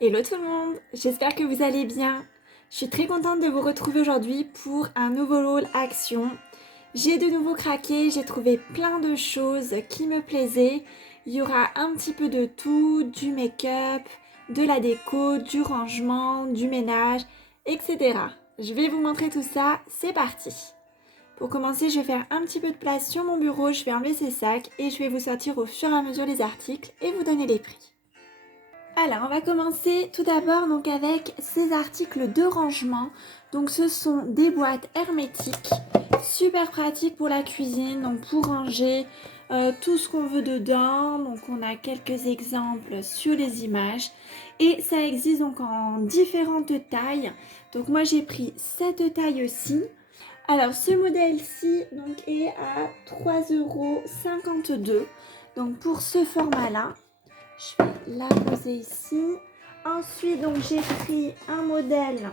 Hello tout le monde, j'espère que vous allez bien. Je suis très contente de vous retrouver aujourd'hui pour un nouveau haul action. J'ai de nouveau craqué, j'ai trouvé plein de choses qui me plaisaient. Il y aura un petit peu de tout, du make-up, de la déco, du rangement, du ménage, etc. Je vais vous montrer tout ça, c'est parti. Pour commencer, je vais faire un petit peu de place sur mon bureau, je vais enlever ces sacs et je vais vous sortir au fur et à mesure les articles et vous donner les prix. Alors, on va commencer tout d'abord donc avec ces articles de rangement. Donc, ce sont des boîtes hermétiques, super pratiques pour la cuisine, donc pour ranger tout ce qu'on veut dedans. Donc, on a quelques exemples sur les images et ça existe donc en différentes tailles. Donc, moi j'ai pris cette taille-ci. Alors, ce modèle-ci donc est à 3,52 €. Donc, pour ce format-là. Je vais la poser ici. Ensuite, donc j'ai pris un modèle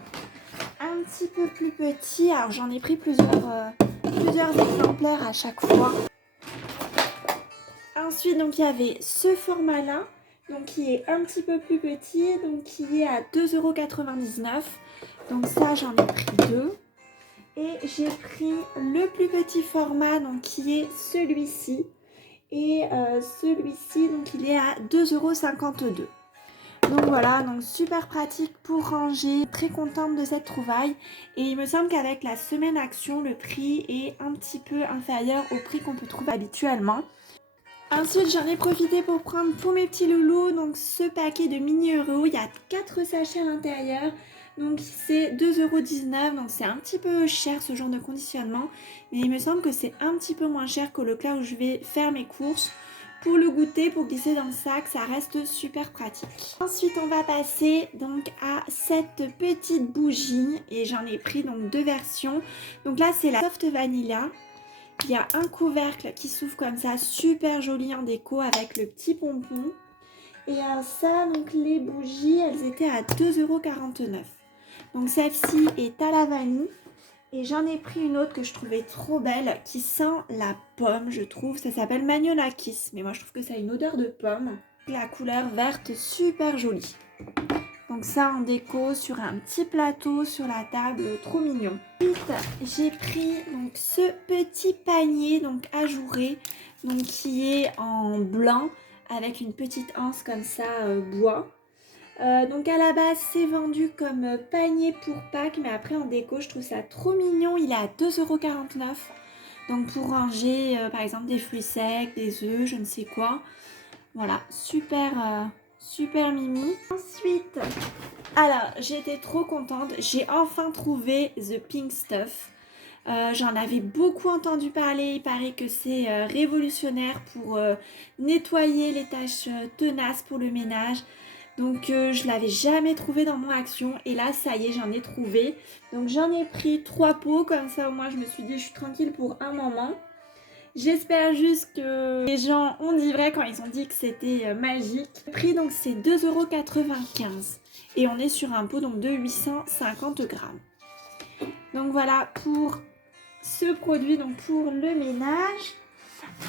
un petit peu plus petit. Alors j'en ai pris plusieurs exemplaires à chaque fois. Ensuite, donc il y avait ce format-là, donc qui est un petit peu plus petit, donc qui est à 2,99 €. Donc ça, j'en ai pris deux. Et j'ai pris le plus petit format, donc qui est celui-ci. Et celui-ci, donc il est à 2,52 €. Donc voilà, donc super pratique pour ranger, très contente de cette trouvaille. Et il me semble qu'avec la semaine action, le prix est un petit peu inférieur au prix qu'on peut trouver habituellement. Ensuite, j'en ai profité pour prendre pour mes petits loulous, donc ce paquet de mini euros. Il y a 4 sachets à l'intérieur. Donc c'est 2,19 €, donc c'est un petit peu cher ce genre de conditionnement. Mais il me semble que c'est un petit peu moins cher que le Leclerc où je vais faire mes courses. Pour le goûter, pour glisser dans le sac, ça reste super pratique. Ensuite, on va passer donc à cette petite bougie. Et j'en ai pris donc deux versions. Donc là, c'est la Soft Vanilla. Il y a un couvercle qui s'ouvre comme ça, super joli en déco avec le petit pompon. Et ça, donc les bougies, elles étaient à 2,49 €. Donc celle-ci est à la vanille. Et j'en ai pris une autre que je trouvais trop belle, qui sent la pomme, je trouve. Ça s'appelle Magnolia Kiss, mais moi je trouve que ça a une odeur de pomme. La couleur verte, super jolie. Donc ça en déco sur un petit plateau sur la table, trop mignon. Ensuite, j'ai pris donc ce petit panier donc ajouré, donc qui est en blanc avec une petite anse comme ça bois. Donc à la base c'est vendu comme panier pour Pâques, mais après en déco je trouve ça trop mignon. Il est à 2,49 €. Donc pour ranger par exemple des fruits secs, des œufs, je ne sais quoi. Voilà, super mimi. Ensuite, alors j'étais trop contente, j'ai enfin trouvé The Pink Stuff. J'en avais beaucoup entendu parler, il paraît que c'est révolutionnaire pour nettoyer les taches tenaces pour le ménage. Donc je l'avais jamais trouvé dans mon action et là ça y est, j'en ai trouvé. Donc j'en ai pris 3 pots, comme ça au moins je me suis dit je suis tranquille pour un moment. J'espère juste que les gens ont dit vrai quand ils ont dit que c'était magique. Le prix donc c'est 2,95 € et on est sur un pot donc de 850 grammes. Donc voilà pour ce produit, donc pour le ménage.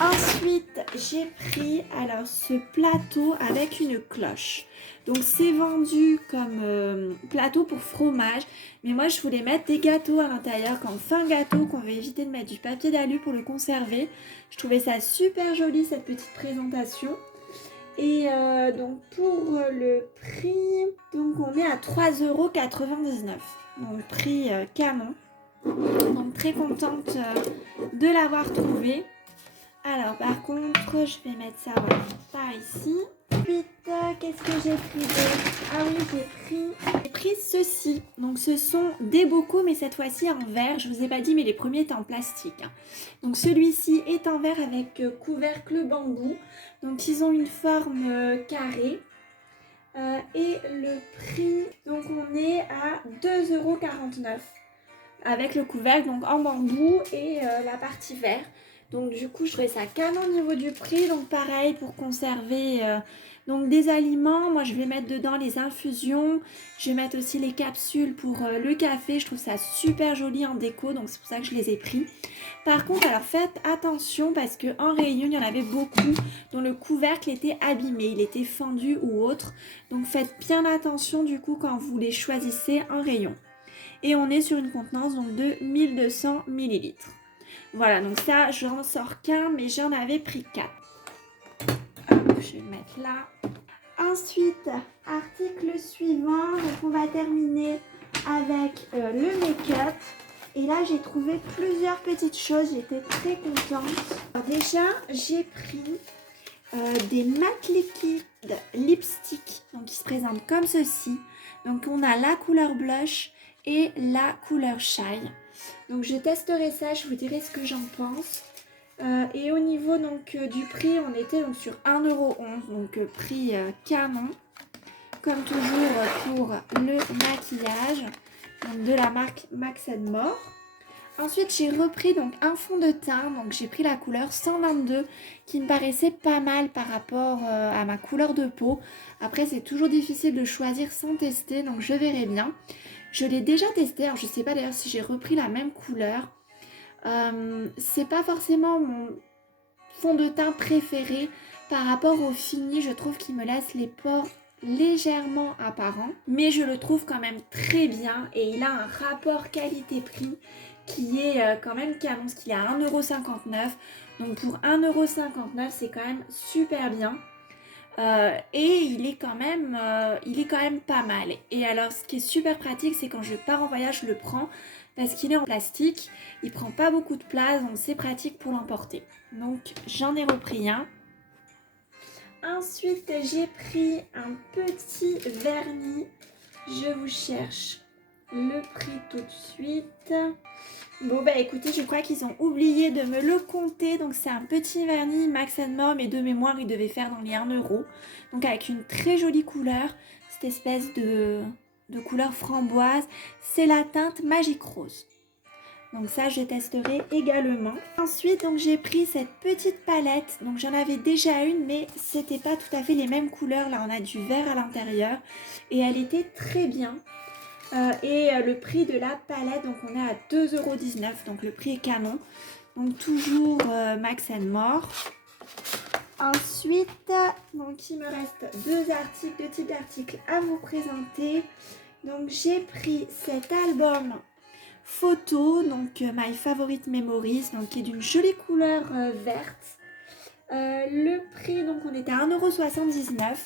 Ensuite, j'ai pris alors ce plateau avec une cloche. Donc c'est vendu comme plateau pour fromage. Mais moi je voulais mettre des gâteaux à l'intérieur. Quand on fait un gâteau, qu'on veut éviter de mettre du papier d'alu pour le conserver. Je trouvais ça super joli cette petite présentation. Et donc pour le prix, donc on est à 3,99 €. Donc prix canon. Donc très contente de l'avoir trouvé. Alors par contre, je vais mettre ça voilà, par ici. Ensuite, qu'est-ce que j'ai pris d'autre? Ah oui, j'ai pris ceci. Donc ce sont des bocaux, mais cette fois-ci en verre. Je vous ai pas dit, mais les premiers étaient en plastique. Donc celui-ci est en verre avec couvercle bambou. Donc ils ont une forme carrée. Et le prix, donc on est à 2,49 € avec le couvercle donc en bambou et la partie vert. Donc du coup je trouvais ça canon au niveau du prix. Donc pareil pour conserver Donc des aliments, moi je vais mettre dedans les infusions, je vais mettre aussi les capsules pour le café, je trouve ça super joli en déco, donc c'est pour ça que je les ai pris. Par contre, alors faites attention parce qu'en rayon, il y en avait beaucoup dont le couvercle était abîmé, il était fendu ou autre. Donc faites bien attention du coup quand vous les choisissez en rayon. Et on est sur une contenance donc de 1200 ml. Voilà, donc ça, je n'en sors qu'un, mais j'en avais pris 4. Hop, je vais le mettre là. Ensuite, article suivant, donc on va terminer avec le make-up. Et là, j'ai trouvé plusieurs petites choses, j'étais très contente. Alors déjà, j'ai pris des matte liquide lipstick, donc qui se présentent comme ceci. Donc on a la couleur blush et la couleur shy. Donc je testerai ça, je vous dirai ce que j'en pense. Et au niveau donc du prix, on était donc sur 1,11 €, donc prix canon. Comme toujours pour le maquillage, donc de la marque Max & More. Ensuite, j'ai repris donc un fond de teint, donc j'ai pris la couleur 122 qui me paraissait pas mal par rapport à ma couleur de peau. Après, c'est toujours difficile de choisir sans tester, donc je verrai bien. Je l'ai déjà testé, alors je sais pas d'ailleurs si j'ai repris la même couleur. C'est pas forcément mon fond de teint préféré par rapport au fini, je trouve qu'il me laisse les pores légèrement apparents, mais je le trouve quand même très bien et il a un rapport qualité-prix qui est quand même canon, parce qu'il est à 1,59 €. Donc pour 1,59 €, c'est quand même super bien. Et il est quand même pas mal. Et alors ce qui est super pratique, c'est quand je pars en voyage, je le prends parce qu'il est en plastique, il prend pas beaucoup de place, donc c'est pratique pour l'emporter. Donc j'en ai repris un. Ensuite, j'ai pris un petit vernis. Je vous cherche le prix tout de suite. Bon bah écoutez, je crois qu'ils ont oublié de me le compter. Donc c'est un petit vernis Max & More, mais de mémoire il devait faire dans les 1 €. Donc avec une très jolie couleur, cette espèce de couleur framboise. C'est la teinte Magic Rose. Donc ça je testerai également. Ensuite donc j'ai pris cette petite palette. Donc j'en avais déjà une, mais c'était pas tout à fait les mêmes couleurs. Là on a du vert à l'intérieur et elle était très bien. Le prix de la palette, donc on est à 2,19 €, donc le prix est canon. Donc toujours Max & More. Ensuite, donc il me reste deux types d'articles à vous présenter. Donc j'ai pris cet album photo, donc My Favorite Memories, donc qui est d'une jolie couleur verte. Le prix, donc on était à 1,79 €.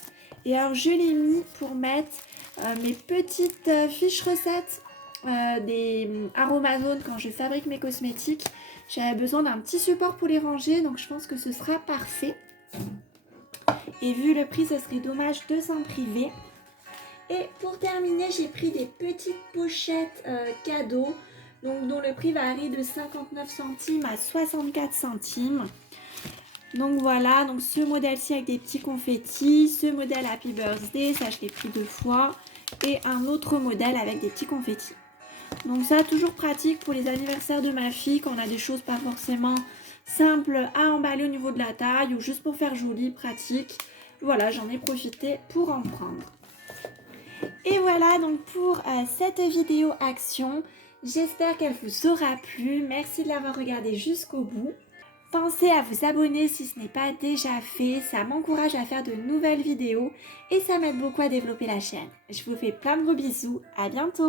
Et alors je l'ai mis pour mettre mes petites fiches recettes des aromazones quand je fabrique mes cosmétiques. J'avais besoin d'un petit support pour les ranger, donc je pense que ce sera parfait. Et vu le prix, ce serait dommage de s'en priver. Et pour terminer, j'ai pris des petites pochettes cadeaux, donc dont le prix varie de 59 centimes à 64 centimes. Donc voilà, donc ce modèle-ci avec des petits confettis, ce modèle Happy Birthday, ça je l'ai pris 2 fois, et un autre modèle avec des petits confettis. Donc ça, toujours pratique pour les anniversaires de ma fille, quand on a des choses pas forcément simples à emballer au niveau de la taille, ou juste pour faire joli, pratique. Voilà, j'en ai profité pour en prendre. Et voilà donc pour cette vidéo action. J'espère qu'elle vous aura plu. Merci de l'avoir regardée jusqu'au bout. Pensez à vous abonner si ce n'est pas déjà fait, ça m'encourage à faire de nouvelles vidéos et ça m'aide beaucoup à développer la chaîne. Je vous fais plein de gros bisous, à bientôt!